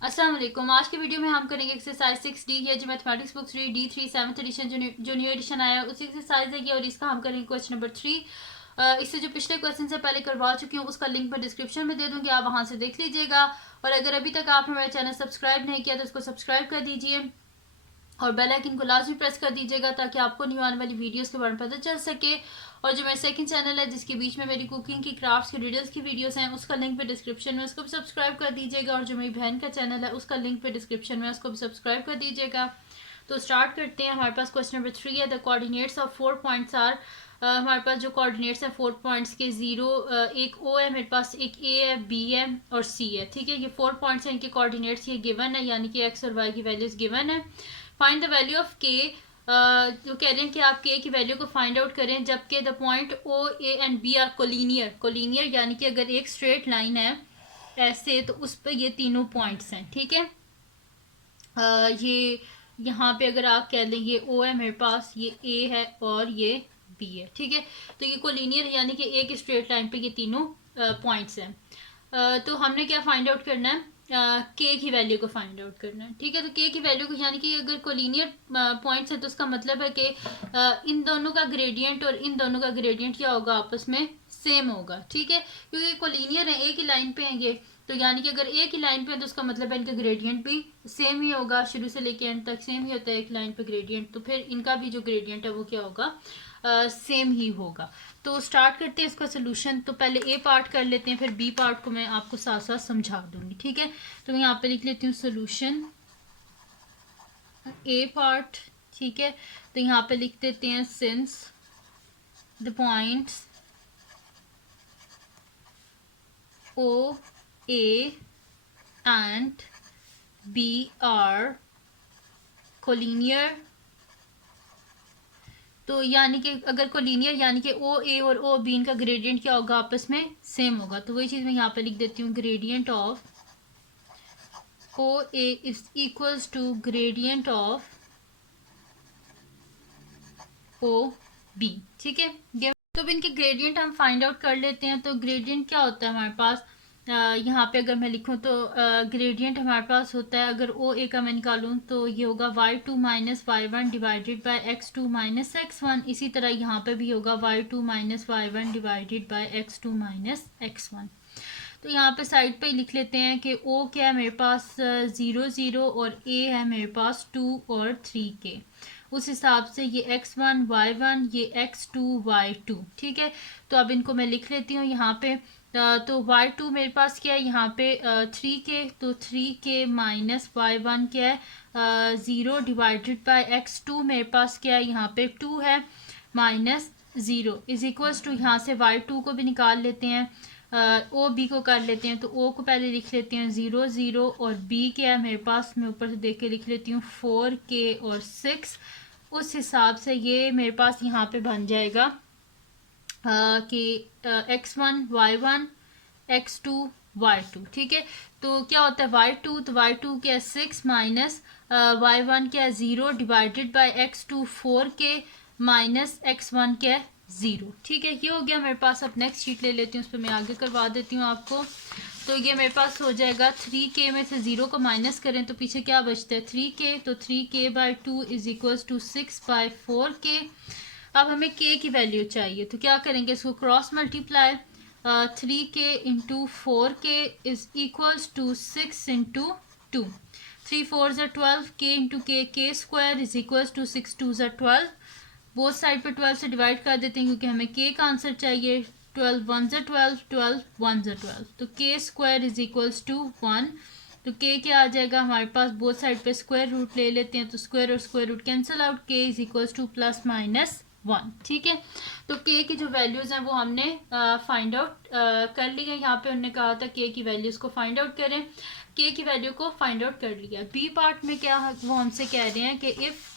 अस्सलाम वालेकुम। आज के वीडियो में हम करेंगे एक्सरसाइज 6D है जो mathematics books D3 7th edition जो न्यू एडिशन आया है उसी एक्सरसाइज है ये, और इसका हम करेंगे क्वेश्चन नंबर 3। इससे जो पिछले क्वेश्चन से पहले करवा चुकी हूँ उसका लिंक मैं डिस्क्रिप्शन में दे दूँगी, आप वहाँ से देख लीजिएगा। और अगर अभी तक आपने मेरा चैनल सब्सक्राइब नहीं किया तो उसको सब्सक्राइब कर दीजिए और बेल आइकन को लाजमी प्रेस कर दीजिएगा ताकि आपको न्यू आने वाली वीडियोस के बारे में पता चल सके। और जो मेरा सेकंड चैनल है जिसके बीच में मेरी कुकिंग की, क्राफ्ट्स की, डिटेल्स की वीडियोस हैं उसका लिंक पे डिस्क्रिप्शन में, उसको भी सब्सक्राइब कर दीजिएगा। और जो मेरी बहन का चैनल है उसका लिंक पे डिस्क्रिप्शन में, उसको भी सब्सक्राइब कर दीजिएगा। तो स्टार्ट करते हैं। हमारे पास क्वेश्चन नंबर 3 है। The coordinates of 4 points are. हमारे पास जो कोऑर्डिनेट्स हैं 4 पॉइंट्स के, 0 एक ओ है मेरे पास, एक ए है, बी है और सी है। ठीक है, ये 4 पॉइंट्स हैं, इनके कोऑर्डिनेट्स ये गिवन है, यानी कि एक्स और वाई की वैल्यूज गिवन है। फाइंड द वैल्यू ऑफ के। जो कह रहे हैं कि आप के की वैल्यू को फाइंड आउट करें जबकि the point O A and B are collinear. Collinear यानी कि अगर एक स्ट्रेट लाइन है ऐसे तो उस पर ये तीनों पॉइंट्स हैं। ठीक है, ये यहाँ पे अगर आप कह लें ये ओ है मेरे पास, ये ए है और ये बी है। ठीक है, तो ये कोलिनियर यानी कि एक स्ट्रेट लाइन पे ये तीनों पॉइंट्स हैं। तो हमने क्या फाइंड आउट करना है, के की वैल्यू को फाइंड आउट करना है। ठीक है, तो के की वैल्यू को, यानी कि अगर कोलिनियर पॉइंट्स है तो उसका मतलब है कि इन दोनों का ग्रेडियंट और इन दोनों का ग्रेडियंट क्या होगा, आपस में सेम होगा। ठीक है, क्योंकि कोलिनियर है, एक ही लाइन पे हैं ये, तो यानी कि अगर एक ही लाइन पे है तो उसका मतलब है इनका ग्रेडियंट भी सेम ही होगा, शुरू से लेके एंड तक सेम ही होता है एक लाइन पे ग्रेडियंट, तो फिर इनका भी जो ग्रेडियंट है वो क्या होगा, सेम ही होगा। तो स्टार्ट करते हैं इसका सोल्यूशन। तो पहले ए पार्ट कर लेते हैं, फिर बी पार्ट को मैं आपको साथ साथ समझा दूंगी। ठीक है, तो मैं यहाँ पे लिख लेती हूँ सोल्यूशन ए पार्ट। ठीक है, तो यहाँ पे लिख देते हैं since the points O A and B are collinear. तो यानी कि अगर कोलिनियर यानी कि ओ ए और ओ बी इनका ग्रेडियंट क्या होगा, आपस में सेम होगा। तो वही चीज़ मैं यहाँ पे लिख देती हूँ, gradient of O A is equals to gradient of O B. ठीक है, तो अब इनके ग्रेडियंट हम फाइंड आउट कर लेते हैं। तो ग्रेडियंट क्या होता है हमारे पास, यहाँ पे अगर मैं लिखूँ तो ग्रेडियंट हमारे पास होता है, अगर ओ ए का मैं निकालूँ तो ये होगा y2 minus y1 divided by x2 minus x1। इसी तरह यहाँ पे भी होगा y2 minus y1 divided by x2 minus x1। तो यहाँ पे साइड पे लिख लेते हैं कि ओ क्या है मेरे पास 0 0 और ए है मेरे पास 2 और 3 के। उस हिसाब से ये x1 y1, ये x2 y2। ठीक है, तो अब इनको मैं लिख लेती हूँ यहाँ पे। तो y2 मेरे पास क्या है यहाँ पे 3k, तो 3k माइनस y1 क्या है 0 डिवाइडेड बाय x2 मेरे पास क्या है यहाँ पे 2 है माइनस 0 इज इक्वल्स टू, यहाँ से y2 को भी निकाल लेते हैं, ओ बी को कर लेते हैं। तो ओ को पहले लिख लेते हैं 0 0 और बी क्या है मेरे पास, मैं ऊपर से देख के लिख लेती हूँ 4k और 6। उस हिसाब से ये मेरे पास यहाँ पे बन जाएगा कि x1 y1 x2 y2। ठीक है, तो क्या होता है y2, तो y2 क्या है 6 माइनस y1 क्या है 0 divided by x2 4k minus x1 क्या है 0। ठीक है, ये हो गया मेरे पास। अब नेक्स्ट शीट ले लेती हूँ, उस पर मैं आगे करवा देती हूँ आपको। तो ये मेरे पास हो जाएगा 3k में से 0 को माइनस करें तो पीछे क्या बचता है 3k, तो 3k by 2 is equals to 6 by 4k। अब हमें k की वैल्यू चाहिए, तो क्या करेंगे, इसको cross multiply 3k into 4k is equals to 6 into 2। 3 4 ज़ा 12, k into k square is equals to 6 2 ज़ा 12। बोथ साइड पर 12 से डिवाइड कर देते हैं क्योंकि हमें k का आंसर चाहिए। 12 1 ज़ा 12, 12 1 ज़ा 12, तो k square is equals to 1। तो k क्या आ जाएगा हमारे पास, बोथ साइड पे स्क्वायर रूट ले लेते हैं तो स्क्वायर और square root cancel out, k is equals to plus minus 1। ठीक है, तो k की जो वैल्यूज़ हैं वो हमने फाइंड आउट कर ली है। यहाँ पे उन्होंने कहा था k की वैल्यूज़ को फाइंड आउट करें, k की वैल्यू को फाइंड आउट कर लिया। बी पार्ट में क्या वो हमसे कह रहे हैं कि if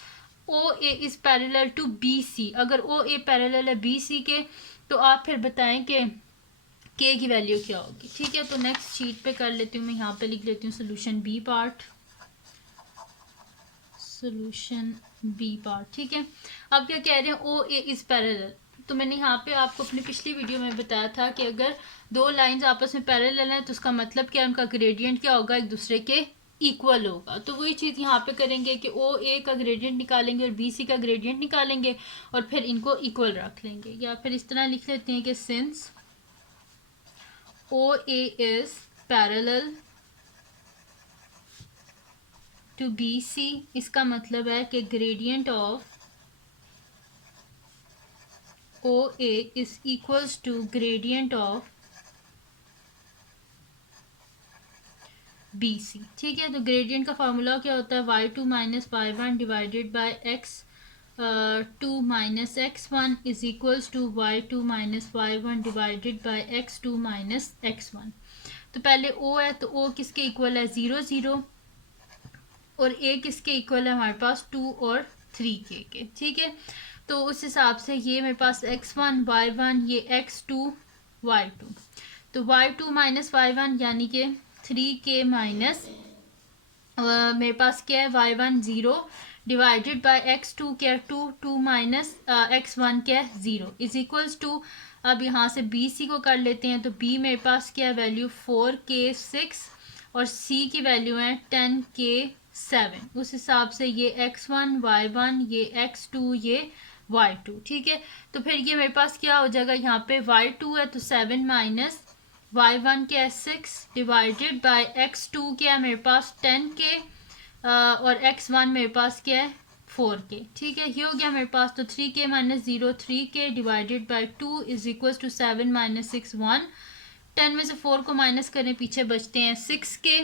O A is parallel to B C, अगर ओ ए पैरेलल है बी सी के तो आप फिर बताएं कि के की वैल्यू क्या होगी। ठीक है, तो नेक्स्ट शीट पे कर लेती हूँ मैं, यहाँ पे लिख लेती हूँ solution B part, solution B part. ठीक है, अब क्या कह रहे हैं ओ ए इज़ पैरेलल, तो मैंने यहाँ पे आपको अपनी पिछली वीडियो में बताया था कि अगर दो लाइंस आपस में पैरेलल हैं तो उसका मतलब क्या है, उनका ग्रेडियंट क्या होगा, एक दूसरे के इक्वल होगा। तो वही चीज़ यहाँ पे करेंगे कि ओ ए का ग्रेडियंट निकालेंगे और बी सी का ग्रेडियंट निकालेंगे और फिर इनको इक्वल रख लेंगे, या फिर इस तरह लिख लेते हैं कि since O A is parallel to B C, इसका मतलब है कि gradient of O A is equals to gradient of B C. ठीक है, तो ग्रेडियंट का फार्मूला क्या होता है, y two minus y one divided by x two minus x one is equals to y two minus y one divided by x two minus x one. तो पहले ओ है, तो ओ किसके इक्वल है, ज़ीरो ज़ीरो, और ए किसके इक्वल है हमारे पास, टू और थ्री के। ठीक है, तो उस हिसाब से ये मेरे पास एक्स वन वाई वन, ये एक्स टू वाई टू, तो y two minus y one यानी कि थ्री के माइनस मेरे पास क्या है, y one zero divided by x two क्या है, two, two minus x one क्या है, ज़ीरो, इज इक्वल्स टू, अब यहाँ से बी सी को कर लेते हैं, तो बी मेरे पास क्या है, वैल्यू फोर के सिक्स और सी की वैल्यू है टेन के सेवन। उस हिसाब से ये एक्स वन वाई वन, ये एक्स टू, ये वाई टू। ठीक है, तो फिर ये मेरे पास क्या हो जाएगा, यहाँ पे वाई टू है तो सेवन माइनस वाई वन क्या है six divided by x two क्या है मेरे पास टेन के और एक्स वन मेरे पास क्या है फोर के। ठीक है, ये हो गया मेरे पास, तो three k minus zero three k divided by two is equal to seven minus six one. Ten में से फोर को माइनस करें, पीछे बचते हैं सिक्स के।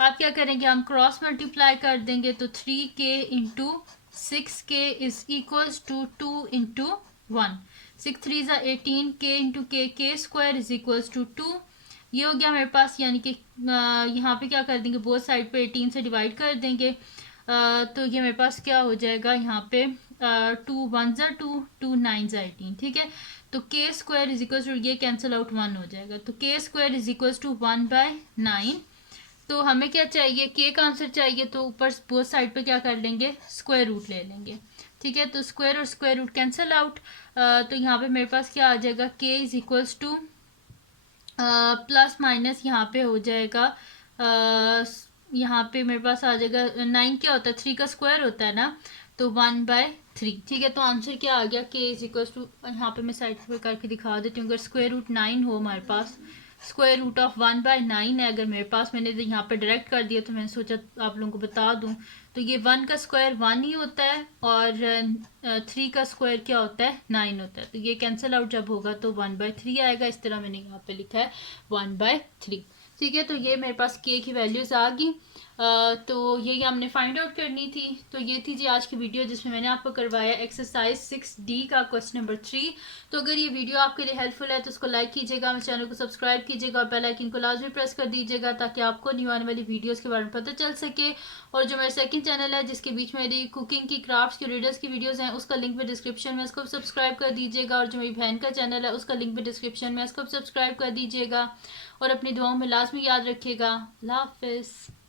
आप क्या करेंगे, हम क्रॉस मल्टीप्लाई कर देंगे, तो three k into six k is equals to two into one, six three ज़ा eighteen, k into k square is equals to two. ये हो गया मेरे पास, यानी कि यहाँ पे क्या कर देंगे, बोथ साइड पे 18 से डिवाइड कर देंगे, तो ये मेरे पास क्या हो जाएगा, यहाँ पे टू वन ज़ा टू, टू नाइन ज़ा 18। ठीक है, तो k square is equal to, ये कैंसिल आउट वन हो जाएगा, तो k square is equal to one by nine. तो हमें क्या चाहिए, के का आंसर चाहिए, तो ऊपर बोथ साइड पे क्या कर लेंगे, स्क्वायर रूट ले लेंगे। ठीक है, तो स्क्वायर और स्क्वायर रूट कैंसिल आउट, तो यहाँ पे मेरे पास क्या आ जाएगा, के is equals to plus minus यहाँ पे हो जाएगा, यहाँ पे मेरे पास आ जाएगा, नाइन क्या होता है, थ्री का स्क्वायर होता है ना, तो वन बाय थ्री। ठीक है, तो आंसर क्या आ गया, के इज इक्वल टू, यहाँ पे मैं साइड पे करके दिखा देती हूँ, अगर स्क्वायर रूट नाइन हो हमारे पास, square root of one by nine है अगर मेरे पास, मैंने तो यहाँ पे डायरेक्ट कर दिया, तो मैंने सोचा आप लोगों को बता दूँ, तो ये वन का स्क्वायर वन ही होता है और थ्री का स्क्वायर क्या होता है, नाइन होता है, तो ये कैंसिल आउट जब होगा तो वन बाय थ्री आएगा, इस तरह मैंने यहाँ पे लिखा है वन बाय थ्री। ठीक है, तो ये मेरे पास के की वैल्यूज़ आ गई, तो ये हमने फाइंड आउट करनी थी। तो ये थी जी आज की वीडियो, जिसमें मैंने आपको करवाया एक्सरसाइज 6D का क्वेश्चन नंबर 3। तो अगर ये वीडियो आपके लिए हेल्पफुल है तो उसको लाइक कीजिएगा, मेरे चैनल को सब्सक्राइब कीजिएगा और बेल आइकन को लाजमी प्रेस कर दीजिएगा, ताकि आपको न्यू आने वाली वीडियोज़ के बारे में पता चल सके। और जो मेरा सेकंड चैनल है, जिसके बीच में मेरी कुकिंग की, क्राफ्ट्स की, रीडर्स की वीडियोज़ हैं, उसका लिंक भी डिस्क्रिप्शन में, उसको सब्सक्राइब कर दीजिएगा। और जो मेरी बहन का चैनल है, उसका लिंक भी डिस्क्रिप्शन में, उसको सब्सक्राइब कर दीजिएगा। और अपनी दुआओं में लाजमी याद रखिएगा। अल्लाह हाफिज़।